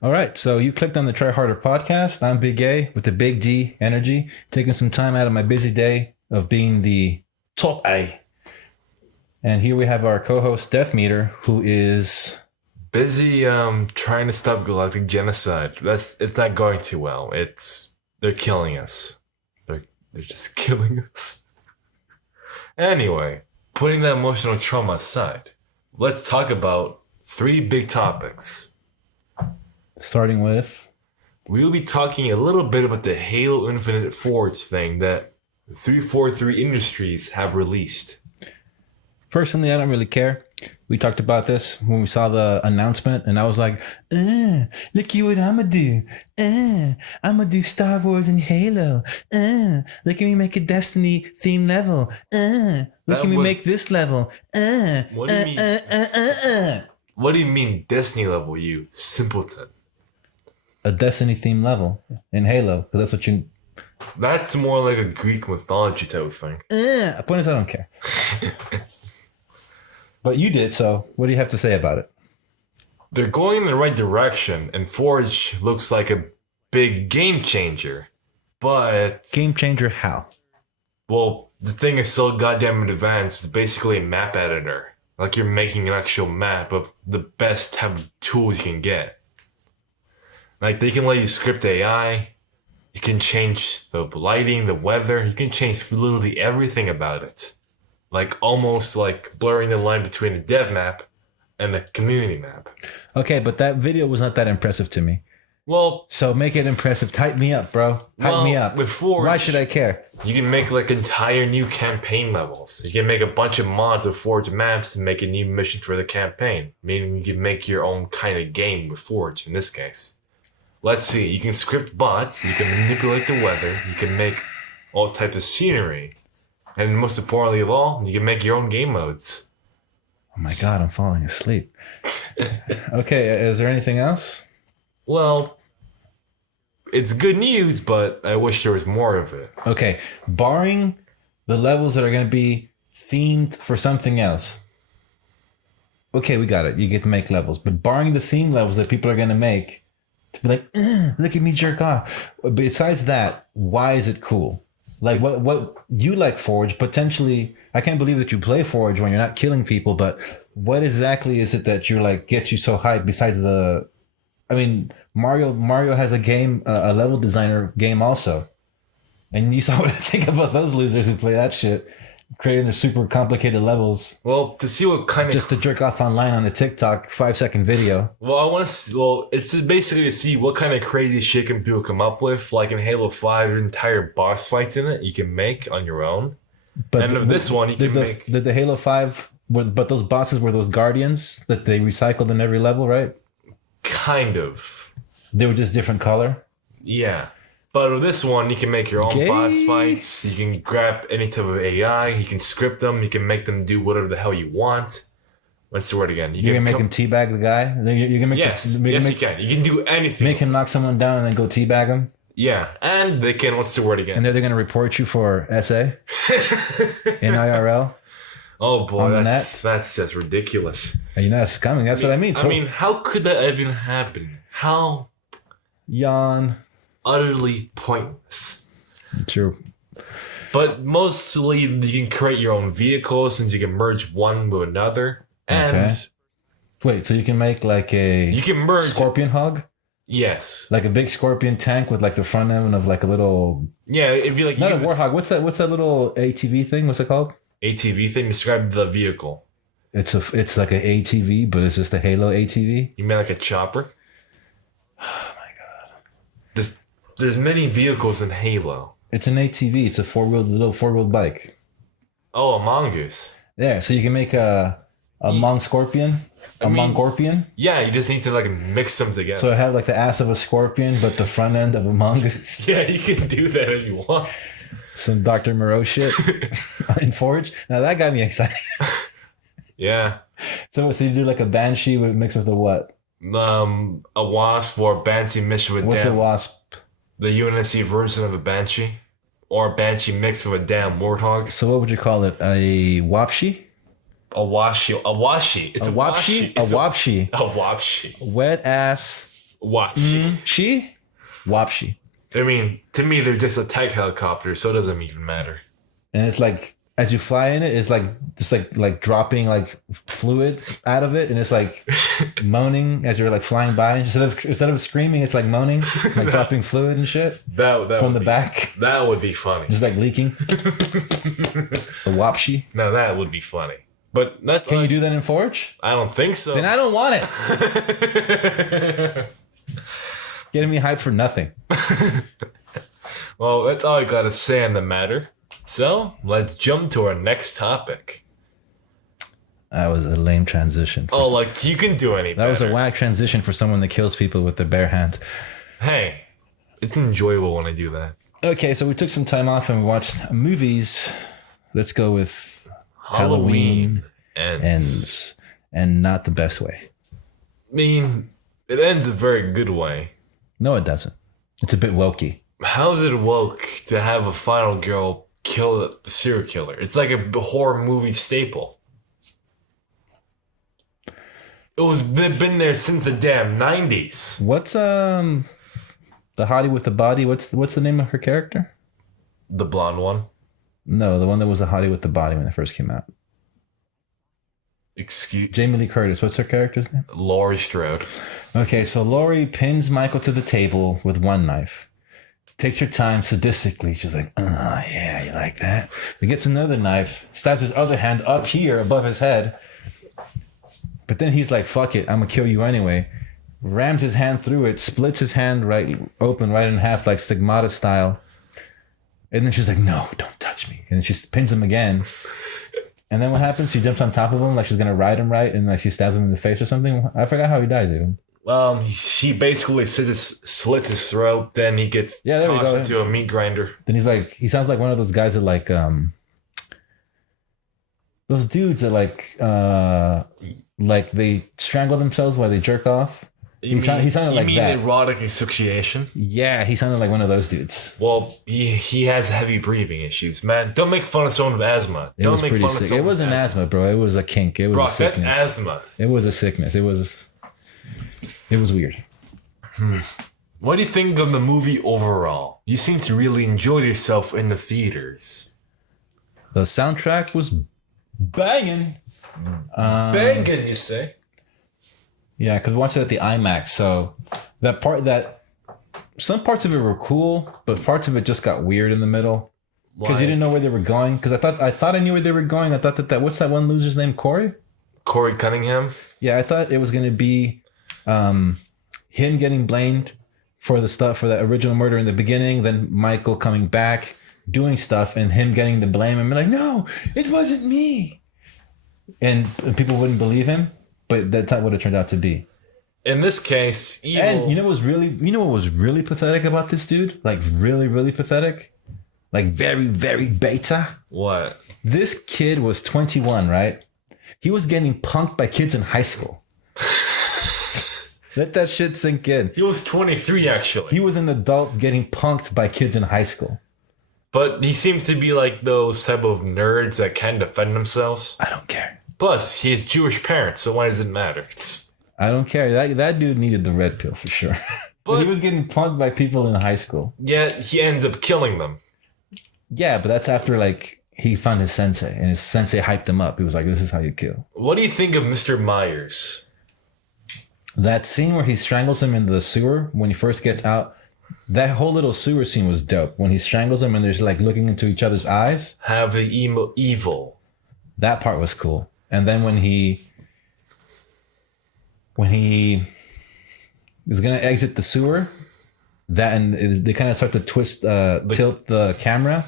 All right, so you clicked on the Try Harder podcast. I'm Big A with the Big D energy, taking some time out of my busy day of being the top A. And here we have our co-host DeathMeter, who is Busy trying to stop galactic genocide. It's not going too well. They're killing us. They're just killing us. Anyway, putting that emotional trauma aside, let's talk about three big topics. starting with. We'll be talking a little bit about the Halo Infinite Forge thing that 343 Industries have released. Personally, I don't really care. We talked about this when we saw the announcement, and I was like, look at what I'm going to do. I'm going to do Star Wars and Halo. Look at me make a Destiny theme level. Look at me make this level. What do you mean? What do you mean Destiny level, you simpleton? A Destiny theme level in Halo, because that's what you... That's more like a Greek mythology type of thing. Point is, I don't care. But you did, so what do you have to say about it? They're going in the right direction, and Forge looks like a big game changer. But... Game changer how? Well, the thing is so goddamn advanced, it's basically a map editor. Like you're making an actual map of the best type of tools you can get. Like they can let you script AI, you can change the lighting, the weather, you can change literally everything about it. Like almost like blurring the line between the dev map and the community map. Okay, but that video was not that impressive to me. Well, so make it impressive. Hype me up, bro. Hype me up. With Forge, why should I care? You can make like entire new campaign levels. You can make a bunch of mods of Forge maps to make a new mission for the campaign. Meaning you can make your own kind of game with Forge in this case. Let's see. You can script bots. You can manipulate the weather. You can make all types of scenery. And most importantly of all, you can make your own game modes. Oh my god, I'm falling asleep. Okay, is there anything else? Well, it's good news, but I wish there was more of it. Okay, barring the levels that are going to be themed for something else. Okay, we got it. You get to make levels. But barring the theme levels that people are going to make, to be like, look at me jerk off. Besides that, why is it cool? Like what you like Forge, potentially, I can't believe that you play Forge when you're not killing people, but what exactly is it that you're like, gets you so hyped besides Mario has a game, a level designer game also. And you saw what I think about those losers who play that shit, creating their super complicated levels. Well, to see what kind of... Just to jerk off online on a TikTok 5-second video. Well, it's basically to see what kind of crazy shit can people come up with. Like in Halo 5, entire boss fights in it you can make on your own. But this one, you can make... Did the Halo 5... But those bosses were those guardians that they recycled in every level, right? Kind of. They were just different color? Yeah. But with this one, you can make your own boss fights. You can grab any type of AI. You can script them. You can make them do whatever the hell you want. What's the word again? You can make him teabag the guy? You can make you can. You can do anything. Make him knock someone down and then go teabag him? Yeah. And they can, what's the word again? And they're going to report you for SA? In IRL? Oh boy, that's just ridiculous. You know, that's coming. That's what I mean. So, how could that even happen? How? Yawn. Utterly pointless. True. But mostly you can create your own vehicles and you can merge one with another. And wait, so you can make like you can merge scorpion hog? Yes. Like a big scorpion tank with like the front end of like a little... Yeah, it'd be like... Not a warthog. What's that little ATV thing? What's it called? ATV thing? Describe the vehicle. It's like an ATV, but it's just a Halo ATV. You mean like a chopper? Oh my god. There's many vehicles in Halo. It's an ATV. It's a little four-wheeled bike. Oh, a mongoose. Yeah, so you can make a Mong Scorpion. Mongorpion? Yeah, you just need to like mix them together. So it had like the ass of a scorpion, but the front end of a mongoose. Yeah, you can do that if you want. Some Dr. Moreau shit in Forge. Now that got me excited. Yeah. So you do like a banshee mixed with a what? A wasp or a banshee mixed with What's a wasp? The UNSC version of a banshee, or a banshee mixed with a damn warthog. So what would you call it? A wapshi? A washi. It's a washi. A wapshi? A wapshi. Wet ass Wapshi. She? Wapshi. I mean, to me, they're just a tech helicopter, so it doesn't even matter. And it's like, as you fly in it, it's like just like dropping like fluid out of it, and it's like moaning as you're like flying by. Instead of screaming, it's like moaning, like dropping fluid and shit That from the back, That would be funny. just like leaking. The Wapshi. Now that would be funny. But that's Can you do that in Forge? I don't think so. Then I don't want it. Getting me hyped for nothing. Well, that's all I gotta say on the matter. So, let's jump to our next topic. That was a lame transition. Oh, like, you can do any That better. was a whack transition for someone that kills people with their bare hands. Hey, it's enjoyable when I do that. Okay, so we took some time off and we watched movies. Let's go with Halloween ends. And not the best way. I mean, it ends a very good way. No, it doesn't. It's a bit wokey. How's it woke to have a final girl kill the serial killer? It's like a horror movie staple. They've been there since the damn 90s. What's the hottie with the body? What's the name of her character? The blonde one? No, the one that was the hottie with the body when it first came out. Jamie Lee Curtis. What's her character's name? Laurie Strode. Okay, so Laurie pins Michael to the table with one knife. Takes her time sadistically. She's like, oh, yeah, you like that? He gets another knife, stabs his other hand up here above his head. But then he's like, fuck it, I'm going to kill you anyway. Rams his hand through it, splits his hand right in half like Stigmata style. And then she's like, no, don't touch me. And then she pins him again. And then what happens? She jumps on top of him like she's going to ride him right, and like she stabs him in the face or something. I forgot how he dies even. She basically slits his throat, then he gets tossed into a meat grinder. Then he sounds like one of those guys that like, those dudes that like they strangle themselves while they jerk off. He sounded like that. You mean erotic asphyxiation? Yeah, he sounded like one of those dudes. Well, he has heavy breathing issues, man. Don't make fun of someone with asthma. It was pretty sick. It wasn't asthma, bro. It was a kink. It was a sickness. That's asthma. It was a sickness. It was weird. What do you think of the movie overall? You seem to really enjoy yourself in the theaters. The soundtrack was banging. Banging, you say? Yeah, because we watched it at the IMAX. So some parts of it were cool, but parts of it just got weird in the middle because you didn't know where they were going. Because I thought I knew where they were going. I thought that what's that one loser's name? Corey Cunningham. Yeah, I thought it was gonna be him getting blamed for the original murder in the beginning, then Michael coming back doing stuff and him getting the blame and be like, no, it wasn't me, and people wouldn't believe him. But that's not what it turned out to be. In this case, evil. And you know what was really pathetic about this dude? Like really, really pathetic? Like very, very beta? What? This kid was 21, right? He was getting punked by kids in high school. Let that shit sink in. He was 23, actually. He was an adult getting punked by kids in high school. But he seems to be like those type of nerds that can defend themselves. I don't care. Plus, he has Jewish parents, so why does it matter? I don't care. That dude needed the red pill for sure. But he was getting punked by people in high school. Yeah, he ends up killing them. Yeah, but that's after like he found his sensei, and his sensei hyped him up. He was like, "This is how you kill." What do you think of Mr. Myers? That scene where he strangles him in the sewer when he first gets out. That whole little sewer scene was dope. When he strangles him and they're like looking into each other's eyes. Have the evil. That part was cool. And then when he is gonna exit the sewer, they kind of start to tilt the camera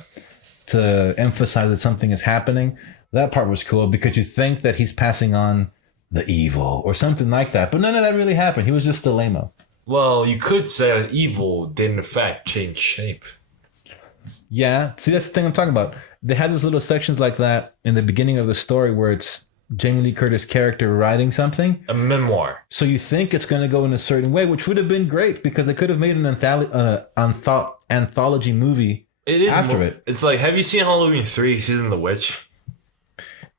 to emphasize that something is happening. That part was cool because you think that he's passing on the evil or something like that, but none of that really happened. He was just a lame-o. Well, you could say that evil did in fact change shape. Yeah, see, that's the thing I'm talking about. They had those little sections like that in the beginning of the story where it's Jamie Lee Curtis' character writing something. A memoir. So you think it's going to go in a certain way, which would have been great because they could have made an anthology movie after it. It's like, have you seen Halloween 3 Season of the Witch?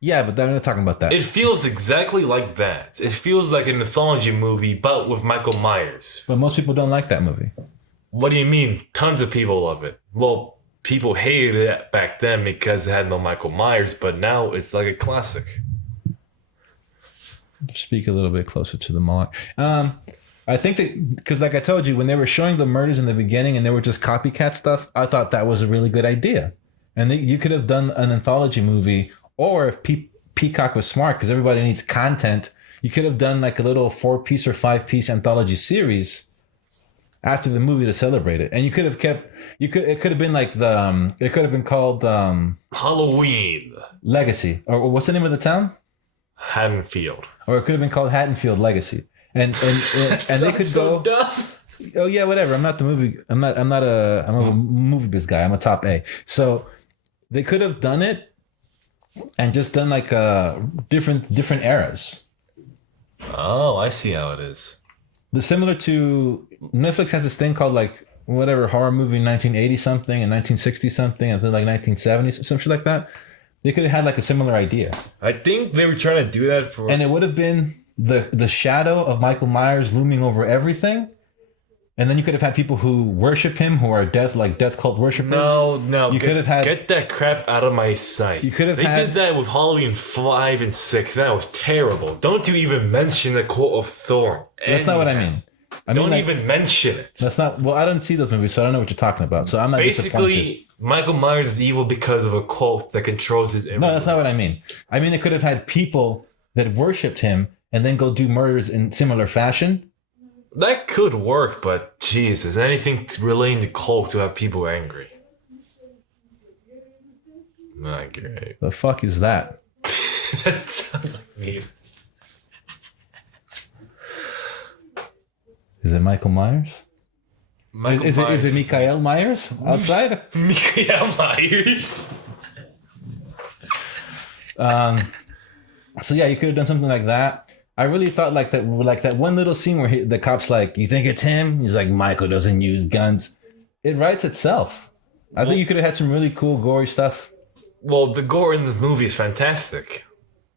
Yeah, but they're not talking about that. It feels exactly like that. It feels like an anthology movie, but with Michael Myers. But most people don't like that movie. What do you mean? Tons of people love it. Well, people hated it back then because it had no Michael Myers, but now it's like a classic. Speak a little bit closer to the mic. I think that, because like I told you, when they were showing the murders in the beginning and they were just copycat stuff, I thought that was a really good idea. And you could have done an anthology movie, or if Peacock was smart, because everybody needs content, you could have done like a little 4-piece or 5-piece anthology series after the movie to celebrate it. And you could have it could have been like it could have been called Halloween. Legacy. Or what's the name of the town? Haddonfield. Or it could have been called Haddonfield Legacy. And they could so go. Dumb. Oh yeah, whatever. I'm a movie biz guy. I'm a top A. So they could have done it and just done like different eras. Oh, I see how it is. Similar to Netflix has this thing called like whatever horror movie 1980 something and 1960 something and then like 1970s, some shit like that. They could have had like a similar idea. I think they were trying to do that for... And it would have been the shadow of Michael Myers looming over everything. And then you could have had people who worship him, who are death cult worshipers. No. Get that crap out of my sight. You could have They did that with Halloween 5 and 6. That was terrible. Don't you even mention the Court of Thorn. That's not what I mean. Don't even mention it. That's not... Well, I don't see those movies, so I don't know what you're talking about. So I'm not Basically, Michael Myers is evil because of a cult that controls his... No, that's not what I mean. I mean, they could have had people that worshipped him and then go do murders in similar fashion. That could work, but Jesus, anything relating to cults will have people angry. Not great. The fuck is that? That sounds like me. Is it Michael Myers? Is it Mikael Myers outside? Mikael Myers. So yeah, you could have done something like that. I really thought like that one little scene where the cop's like, "You think it's him?" He's like, "Michael doesn't use guns." It writes itself. I think you could have had some really cool gory stuff. Well, the gore in the movie is fantastic.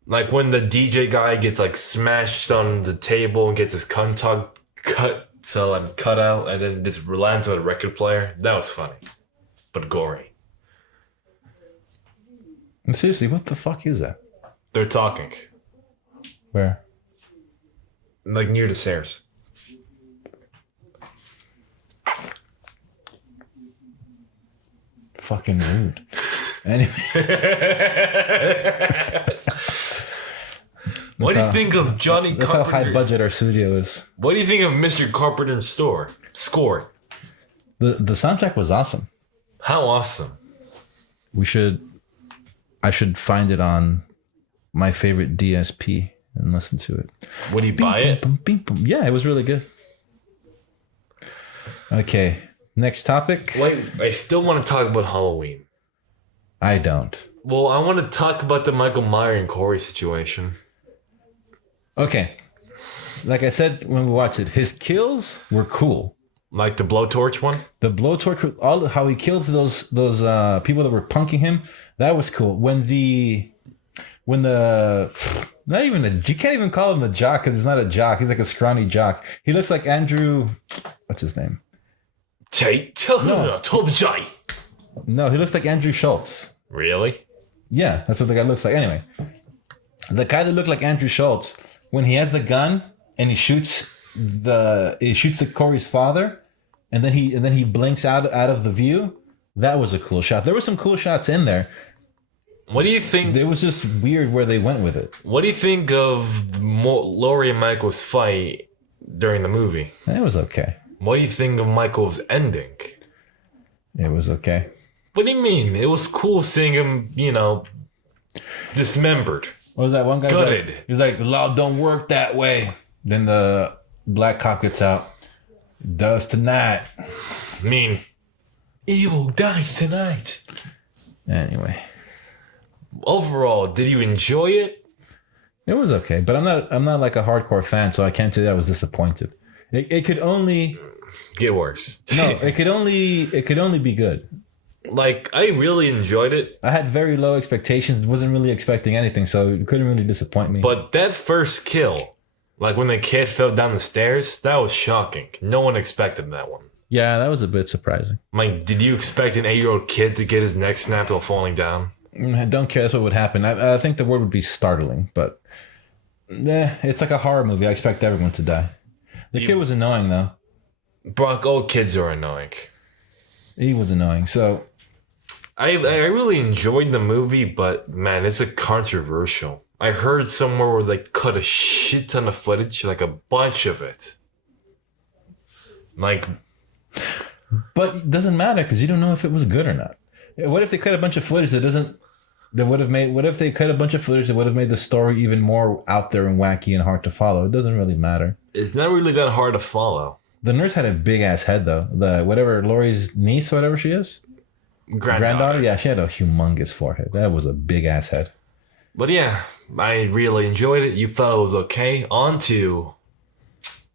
Like when the DJ guy gets like smashed on the table and gets his cunt cut out, and then just lands on a record player. That was funny, but gory. And seriously, what the fuck is that? They're talking. Where? Like near the stairs. Fucking rude. Anyway. What do you think of Johnny Carpenter? That's how high budget our studio is. What do you think of Mr. Carpenter's score? The soundtrack was awesome. How awesome. I should find it on my favorite DSP and listen to it. Would you buy it? Yeah, it was really good. Okay, next topic. Wait, I still want to talk about Halloween. I don't. Well, I want to talk about the Michael Myers and Corey situation. Okay. Like I said when we watched it, his kills were cool. Like the blowtorch one? The blowtorch, how he killed those people that were punking him, that was cool. When the not even you can't even call him a jock because he's not a jock. He's like a scrawny jock. He looks like Andrew. What's his name? No, he looks like Andrew Schultz. Really? Yeah, that's what the guy looks like. Anyway, the guy that looked like Andrew Schultz, when he has the gun and he shoots the Corey's father, and then he blinks out of the view. That was a cool shot. There were some cool shots in there. What do you think? It was just weird where they went with it. What do you think of Laurie and Michael's fight during the movie? It was okay. What do you think of Michael's ending? It was okay. What do you mean? It was cool seeing him, dismembered. What was that one guy? Gutted. He was like, "The law don't work that way." Then the black cop gets out. It does tonight. I mean, evil dies tonight. Anyway. Overall, did you enjoy it? It was okay, but I'm not like a hardcore fan, so I can't say that I was disappointed. It could only get worse. No, it could only be good. Like, I really enjoyed it. I had very low expectations. Wasn't really expecting anything, so it couldn't really disappoint me. But that first kill, like when the kid fell down the stairs, that was shocking. No one expected that one. Yeah, that was a bit surprising. Like, did you expect an 8-year-old kid to get his neck snapped while falling down? I don't care. That's what would happen. I think the word would be startling, but it's like a horror movie. I expect everyone to die. The kid was annoying, though. Brock, all kids are annoying. He was annoying. So I really enjoyed the movie, but man, it's a controversial. I heard somewhere where they cut a shit ton of footage, like a bunch of it. Like, but it doesn't matter because you don't know if it was good or not. What if they cut a bunch of footage that would have made? What if they cut a bunch of footage that would have made the story even more out there and wacky and hard to follow? It doesn't really matter. It's not really that hard to follow. The nurse had a big ass head though. The whatever Laurie's niece, whatever she is, granddaughter. Yeah, she had a humongous forehead. That was a big ass head. But yeah, I really enjoyed it. You thought it was okay. On to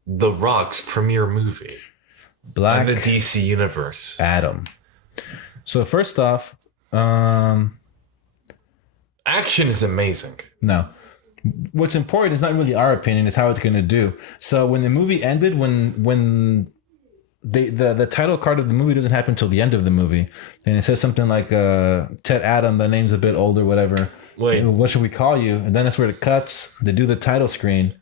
The Rock's premiere movie. Black in the DC universe. Adam. So first off, action is amazing. No. What's important is not really our opinion, it's how it's going to do. So when the movie ended, when the title card of the movie doesn't happen until the end of the movie, and it says something like Ted Adam, the name's a bit older, whatever. Wait, what should we call you? And then that's where it cuts. They do the title screen.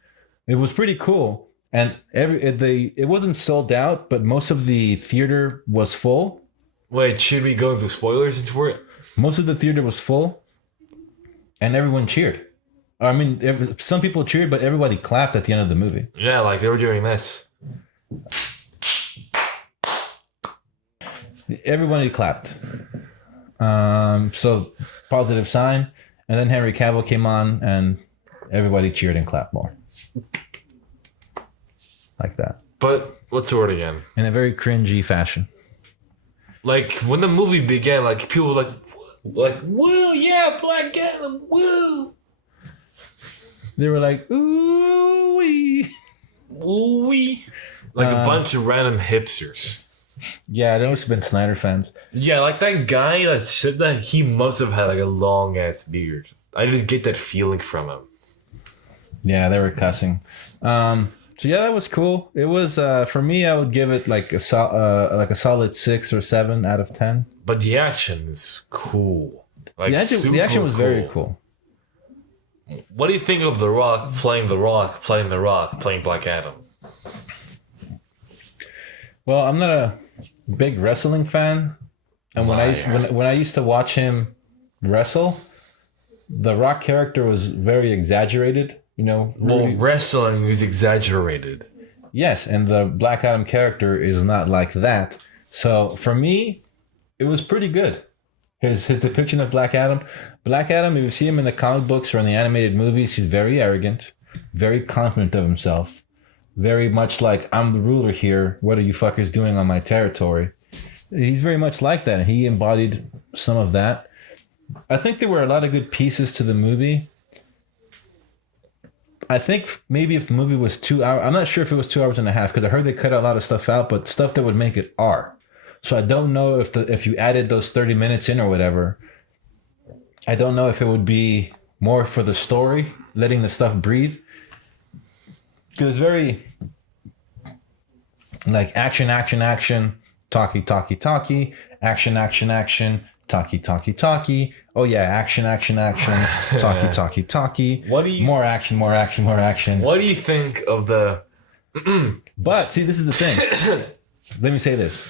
It was pretty cool, and it wasn't sold out, but most of the theater was full. Wait, should we go into spoilers for it? Most of the theater was full, and everyone cheered. I mean, some people cheered, but everybody clapped at the end of the movie. Yeah, like they were doing this. Everybody clapped. So positive sign. And then Henry Cavill came on, and everybody cheered and clapped more. Like that. But what's the word again? In a very cringy fashion. Like when the movie began, like people were like, "Woo, yeah, Black Adam, woo!" They were like, ooh wee. Ooh wee. Like a bunch of random hipsters. Yeah, there must have been Snyder fans. Yeah, like that guy that said that, he must have had like a long ass beard. I just get that feeling from him. Yeah, they were cussing. So yeah, that was cool. It was for me, I would give it like a solid 6 or 7 out of 10. But the action is cool. Like the action was very cool. What do you think of The Rock playing Black Adam? Well, I'm not a big wrestling fan, and when I used to watch him wrestle, the Rock character was very exaggerated. You know, well, wrestling is exaggerated. Yes, and the Black Adam character is not like that. So for me, it was pretty good. His depiction of Black Adam, if you see him in the comic books or in the animated movies, he's very arrogant, very confident of himself, very much like, I'm the ruler here. What are you fuckers doing on my territory? He's very much like that. And he embodied some of that. I think there were a lot of good pieces to the movie. I think maybe if the movie was 2 hours, I'm not sure if it was 2 hours and a half, because I heard they cut a lot of stuff out, but stuff that would make it R. So I don't know if you added those 30 minutes in or whatever, I don't know if it would be more for the story, letting the stuff breathe. Because it's very like action, talky, action, talky. Oh yeah, action, talky. More action. What do you think of the... But see, this is the thing. Let me say this.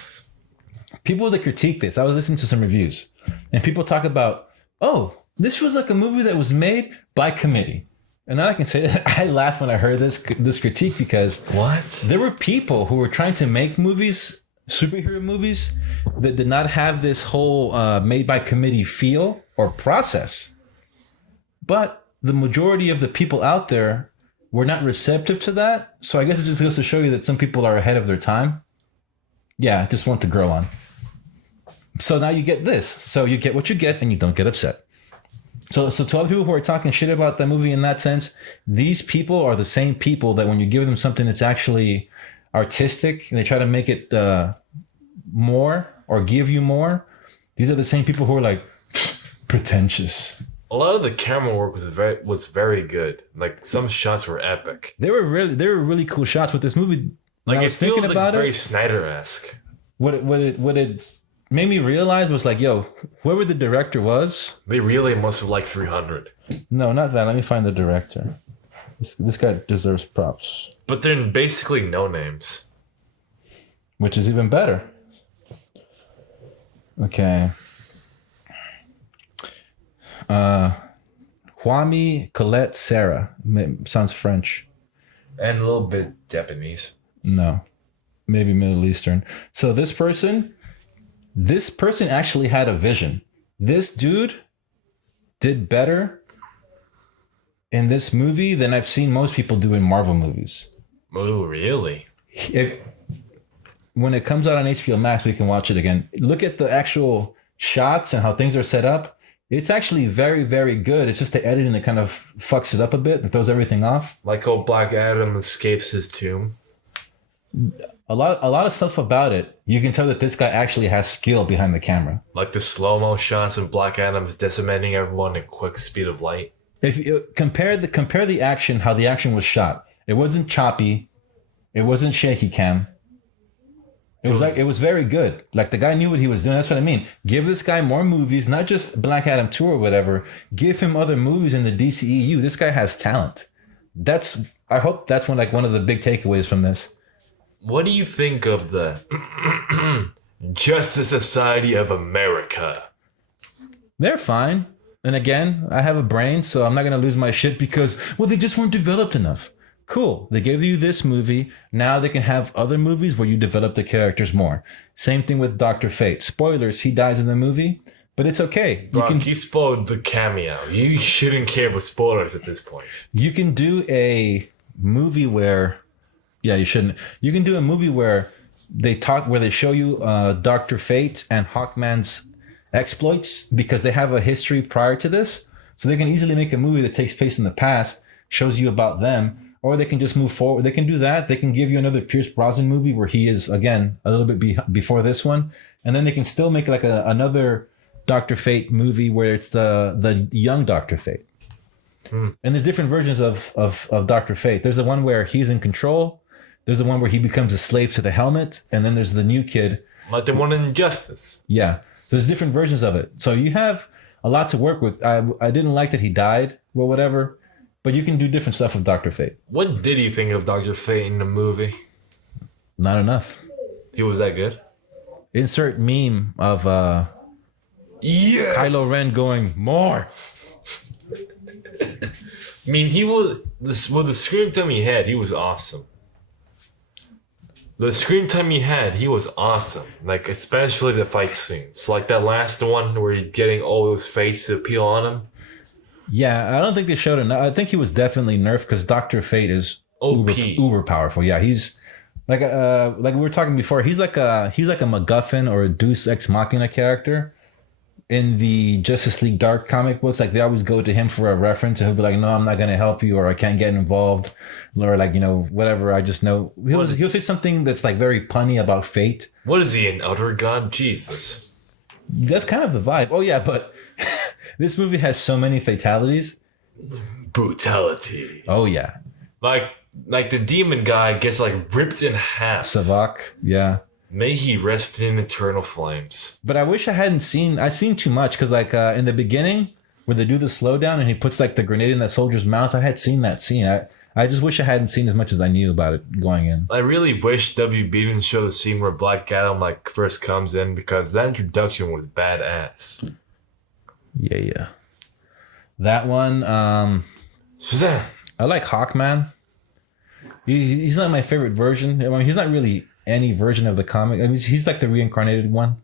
People that critique this, I was listening to some reviews, and people talk about, oh, this was like a movie that was made by committee. And I can say that I laughed when I heard this critique, because what? There were people who were trying to make movies, superhero movies, that did not have this whole made by committee feel or process. But the majority of the people out there were not receptive to that. So I guess it just goes to show you that some people are ahead of their time. Yeah, just want the girl on. So now you get this. So you get what you get, and you don't get upset. So to all the people who are talking shit about that movie in that sense, these people are the same people that when you give them something that's actually artistic and they try to make it more or give you more, These are the same people who are like pretentious. A lot of the camera work was very good. Like some shots were epic. They were really cool shots with this movie. Like I it was thinking feels about like very it. Snyder-esque. What it made me realize was like, yo, whoever the director was. They really must have liked 300. No, not that. Let me find the director. This guy deserves props. But they're basically no names. Which is even better. Okay. Kwame Colette Sarah. Sounds French. And a little bit Japanese. No. Maybe Middle Eastern. So this person actually had a vision. This dude did better in this movie than I've seen most people do in Marvel movies. Oh, really? When it comes out on HBO Max, we can watch it again. Look at the actual shots and how things are set up. It's actually very, very good. It's just the editing that kind of fucks it up a bit. That throws everything off. Like how Black Adam escapes his tomb. A lot of stuff about it. You can tell that this guy actually has skill behind the camera. Like the slow-mo shots of Black Adam decimating everyone at quick speed of light. If you compare the action, how the action was shot, it wasn't choppy. It wasn't shaky cam. It was very good. Like the guy knew what he was doing. That's what I mean. Give this guy more movies, not just Black Adam 2 or whatever. Give him other movies in the DCEU. This guy has talent. I hope that's one of the big takeaways from this. What do you think of the Justice Society of America? They're fine. And again, I have a brain, so I'm not going to lose my shit because, well, they just weren't developed enough. Cool. They gave you this movie. Now they can have other movies where you develop the characters more. Same thing with Dr. Fate. Spoilers, he dies in the movie, but it's okay. You spoiled the cameo. You shouldn't care about spoilers at this point. You can do a movie where... Yeah, you shouldn't. You can do a movie where they show you Dr. Fate and Hawkman's exploits because they have a history prior to this. So they can easily make a movie that takes place in the past, shows you about them, or they can just move forward. They can do that. They can give you another Pierce Brosnan movie where he is, again, a little bit before this one. And then they can still make like another Dr. Fate movie where it's the young Dr. Fate. And there's different versions of Dr. Fate. There's the one where he's in control. There's the one where he becomes a slave to the helmet. And then there's the new kid. Like the one in Injustice. Yeah. There's different versions of it. So you have a lot to work with. I didn't like that he died or whatever. But you can do different stuff with Dr. Fate. What did you think of Dr. Fate in the movie? Not enough. He was that good? Insert meme of yes! Kylo Ren going, more. I mean, with the screen time he had, he was awesome. The screen time he had, he was awesome. Like, especially the fight scenes. Like that last one where he's getting all those fates to peel on him. Yeah, I don't think they showed enough. I think he was definitely nerfed because Dr. Fate is OP. uber powerful. Yeah, he's like we were talking before. He's like a MacGuffin or a Deus Ex Machina character in the Justice League Dark comic books. Like they always go to him for a reference, and he'll be like, "No, I'm not going to help you," or "I can't get involved," or like whatever. I just know he'll say something that's like very punny about fate. What is he, an outer god? Jesus. That's kind of the vibe. Oh yeah, but. This movie has so many fatalities. Brutality. Oh yeah. Like the demon guy gets like ripped in half. Savak, yeah. May he rest in eternal flames. But I wish I've seen too much because like in the beginning where they do the slowdown and he puts like the grenade in that soldier's mouth, I had seen that scene. I just wish I hadn't seen as much as I knew about it going in. I really wish WB didn't show the scene where Black Adam like first comes in because that introduction was badass. Yeah. That one, Shazam! I like Hawkman. He's not my favorite version. I mean, he's not really any version of the comic. I mean, he's like the reincarnated one,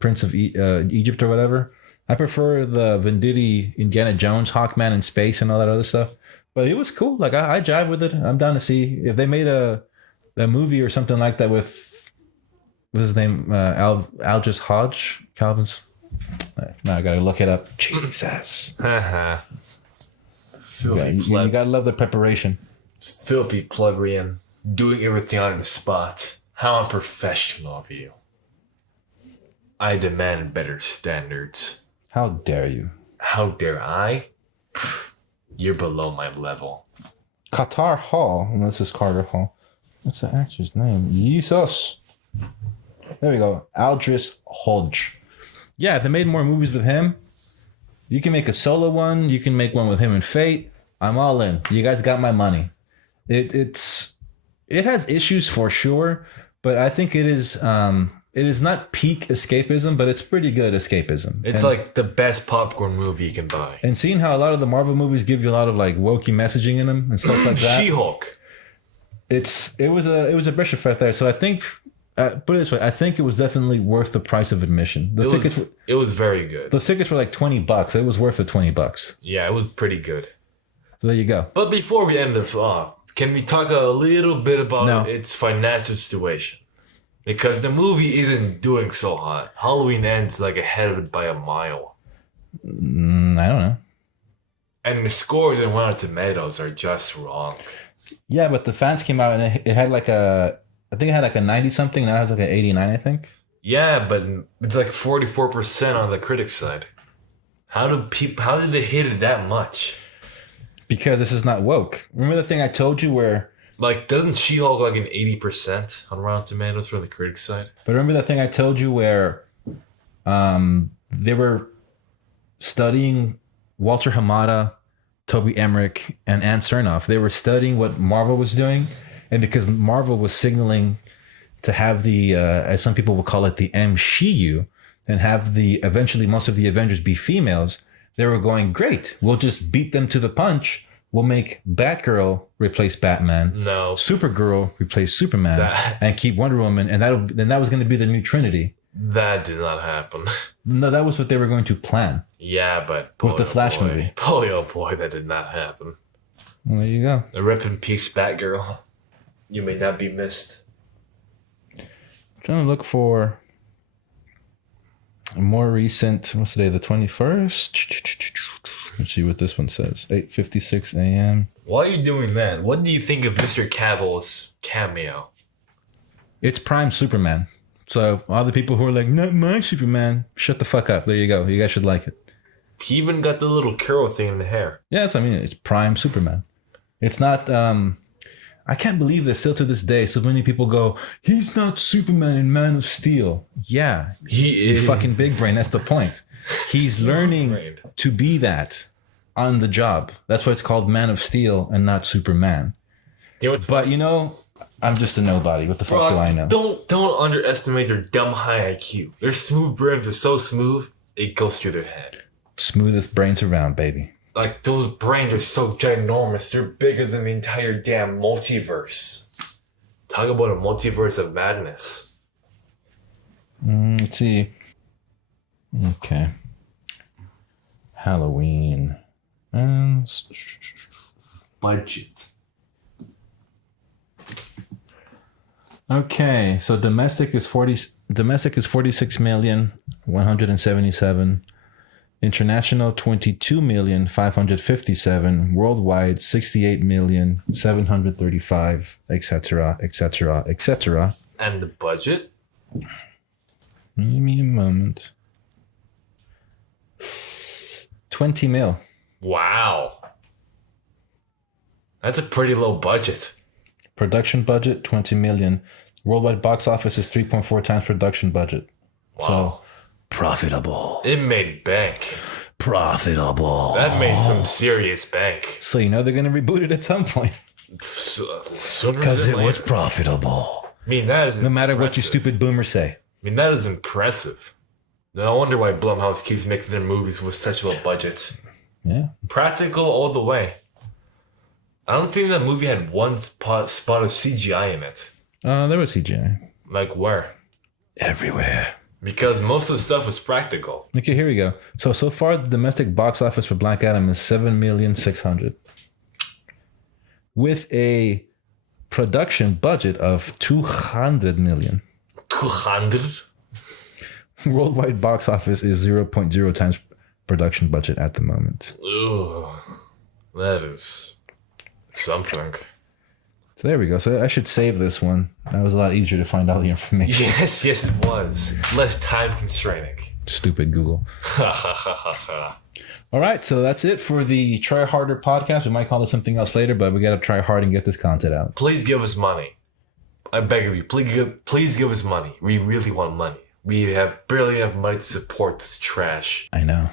Prince of Egypt or whatever. I prefer the Venditti, Indiana Jones, Hawkman in space and all that other stuff. But it was cool. Like I jive with it. I'm down to see if they made a movie or something like that with what's his name, Aldous Hodge, Calvin's. Now I gotta look it up. Jesus. Haha. You gotta love the preparation. Filthy plebeian. Doing everything on the spot. How unprofessional of you. I demand better standards. How dare you? How dare I? You're below my level. Qatar Hall, unless it's Carter Hall. What's the actor's name? Jesus. There we go. Aldris Hodge. Yeah, if they made more movies with him, you can make a solo one. You can make one with him and Fate. I'm all in. You guys got my money. It has issues for sure, but I think it is not peak escapism, but it's pretty good escapism. It's like the best popcorn movie you can buy. And seeing how a lot of the Marvel movies give you a lot of like wokey messaging in them and stuff like that. She-Hulk. It was a breath of fresh air. So I think, put it this way, I think it was definitely worth the price of admission. It was very good. Those tickets were like $20. It was worth the $20. Yeah, it was pretty good. So there you go. But before we end this off, can we talk a little bit about its financial situation? Because the movie isn't doing so hot. Halloween ends like ahead of it by a mile. I don't know. And the scores in Rotten Tomatoes are just wrong. Yeah, but the fans came out and it had like I think it had like a 90 something. Now it has like an 89, I think. Yeah, but it's like 44% on the critics side. How did they hit it that much? Because this is not woke. Remember the thing I told you where... Like, doesn't She-Hulk like an 80% on Rotten Tomatoes from the critics side? But remember that thing I told you where they were studying Walter Hamada, Toby Emmerich, and Ann Cernoff. They were studying what Marvel was doing. And because Marvel was signaling to have the, as some people will call it, the MCU, and have eventually most of the Avengers be females, they were going, great, we'll just beat them to the punch. We'll make Batgirl replace Batman. No. Supergirl replace Superman. And keep Wonder Woman. And that was going to be the new Trinity. That did not happen. No, that was what they were going to plan. Yeah, but... With the Flash movie. Boy, oh boy, that did not happen. Well, there you go. A rip in peace, Batgirl. You may not be missed. Trying to look for a more recent... What's today? The 21st? Let's see what this one says. 8:56 a.m. Why are you doing that? What do you think of Mr. Cavill's cameo? It's prime Superman. So all the people who are like, not my Superman, shut the fuck up. There you go. You guys should like it. He even got the little curl thing in the hair. Yes, I mean, it's prime Superman. It's not... I can't believe that still to this day, so many people go, he's not Superman in Man of Steel. Yeah. He is. You fucking big brain. That's the point. He's learning to be that on the job. That's why it's called Man of Steel and not Superman. But you know, I'm just a nobody. What the fuck do I know? Don't underestimate their dumb high IQ. Their smooth brains are so smooth, it goes through their head. Smoothest brains around, baby. Like, those brains are so ginormous. They're bigger than the entire damn multiverse. Talk about a multiverse of madness. Let's see. Okay. Halloween. Budget. Okay, so domestic is 46,177,000. International 22,557,000. Worldwide 68,735,000, etc., etc., etc. And the budget? Give me a moment. 20 mil. Wow. That's a pretty low budget. Production budget 20 million. Worldwide box office is 3.4 times production budget. Wow. So profitable. It made bank. Profitable. That made some serious bank. So you know they're gonna reboot it at some point. Because it was profitable. I mean, that is no matter what you stupid boomers say. I mean, that is impressive. No wonder why Blumhouse keeps making their movies with such low budgets. Yeah. Practical all the way. I don't think that movie had one spot of CGI in it. There was CGI. Like where? Everywhere. Because most of the stuff was practical. Okay, here we go. So far, the domestic box office for Black Adam is 7,600,000. With a production budget of 200 million. 200? Worldwide box office is 0.0 times production budget at the moment. Ooh, that is something. So there we go. So I should save this one. That was a lot easier to find all the information. Yes, it was. Less time constraining. Stupid Google. All right, so that's it for the Try Harder podcast. We might call it something else later, but we got to try hard and get this content out. Please give us money. I beg of you. Please give us money. We really want money. We have barely enough money to support this trash. I know.